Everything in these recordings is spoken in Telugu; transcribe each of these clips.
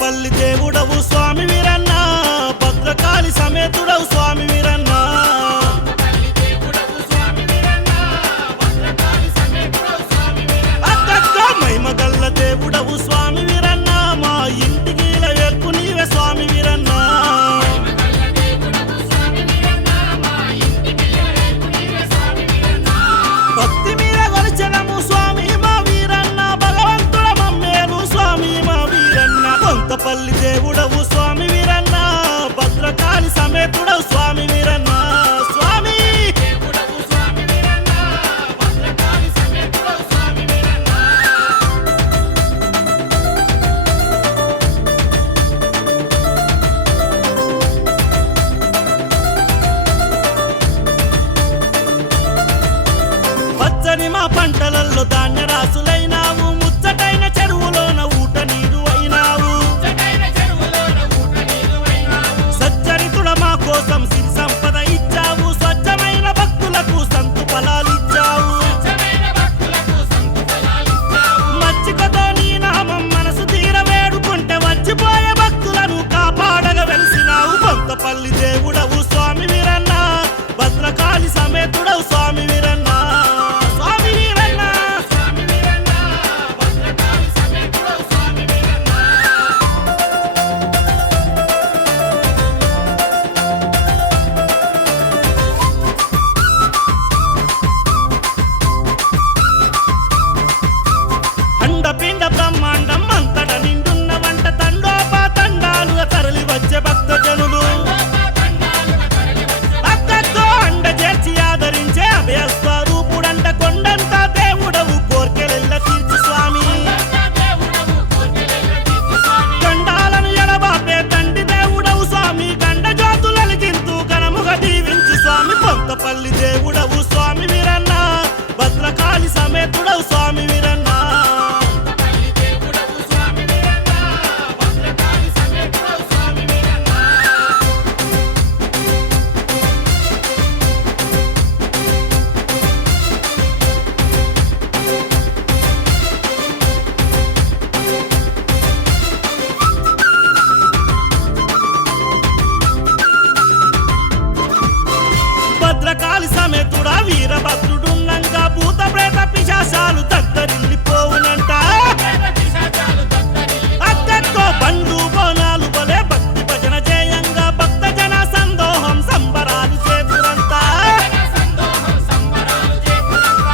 కొంతపల్లి దేవుడవు స్వామి వీరన్న, భద్రకాళి సమేతుడవు స్వామి వీరన్న. అక్కక్క మహిమగల్ల దేవుడవు స్వామి వీరన్న, మా ఇంటికి వెల్పు నీవే స్వామి వీరన్న. భక్తి మీద కొలిచెదము స్వామి మా వీరన్న, భగవంతుడ మమ్మేలు స్వామి మా వీరన్న. కొంతపల్లి దేవుడవు స్వామి వీరన్న, భద్రకాళి సమేతుడవు స్వామి వీరన్న. స్వామి పచ్చని మా పంటలల్లో ధాన్య రాసులైనావు, ముచ్చటైన చెరువులోన ఊట నీరు అయినావు. సచ్చరితుడ మా కోసం సిరి సంపద ఇచ్చావు, స్వచ్ఛమైన భక్తులకు సంతు ఫలాలిచ్చావు. మచ్చికతో నీ నామం మనసు తీర వేడుకుంటే వచ్చిపోయే భక్తులను కాపాడగా వెలిసినావు. కొంతపల్లి దేవుడవు స్వామి వీరన్న, భద్రకాళి సమేతుడవు స్వామి వీరన్న. అండపిండ బ్రహ్మాండం అంతట నిండున్న వంట తండోపా తండాలుగా తరలి వచ్చే భక్త జనులు. అక్కతో అండ చేర్చి ఆదరించే అభయస్వరూపుడంట, కొండంత దేవుడవు కోర్కెలెల్ల తీర్చి స్వామి. గండాలను ఎడబాపే తండ్రి దేవుడవు స్వామి, గండ జ్యోతులలిగింతూ ఘనముగా దీవించు స్వామి. కొంతపల్లి దేవుడవు స్వామి వీరన్న, భద్రకాళి సమేతుడవు స్వామి వీరన్న. భద్రకాళి సమేతుడా వీరభద్రుడున్నంగా భూత ప్రేత పిశాచాలు దద్దరిల్లిపోవునంట. అక్కక్కో బండ్లు బోనాలు బలే భక్తి భజన జయంగా భక్త జన సందోహం సంబరాలు చేతురంతా.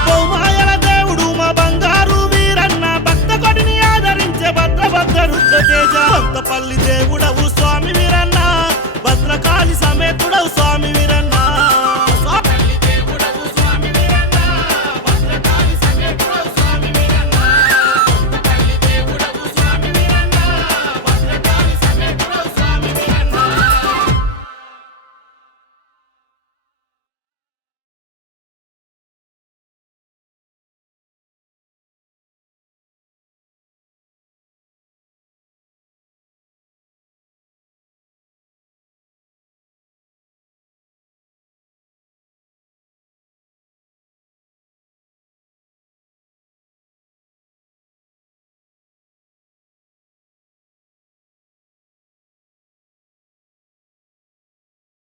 బహుమాయల దేవుడు మా బంగారు వీరన్న, భక్త కొడిని ఆదరించే భద్ర రుద్ర తేజ. కొంతపల్లి దేవుడవు స్వామి వీరన్న, భద్రకాళి సమేతుడవు స్వామి.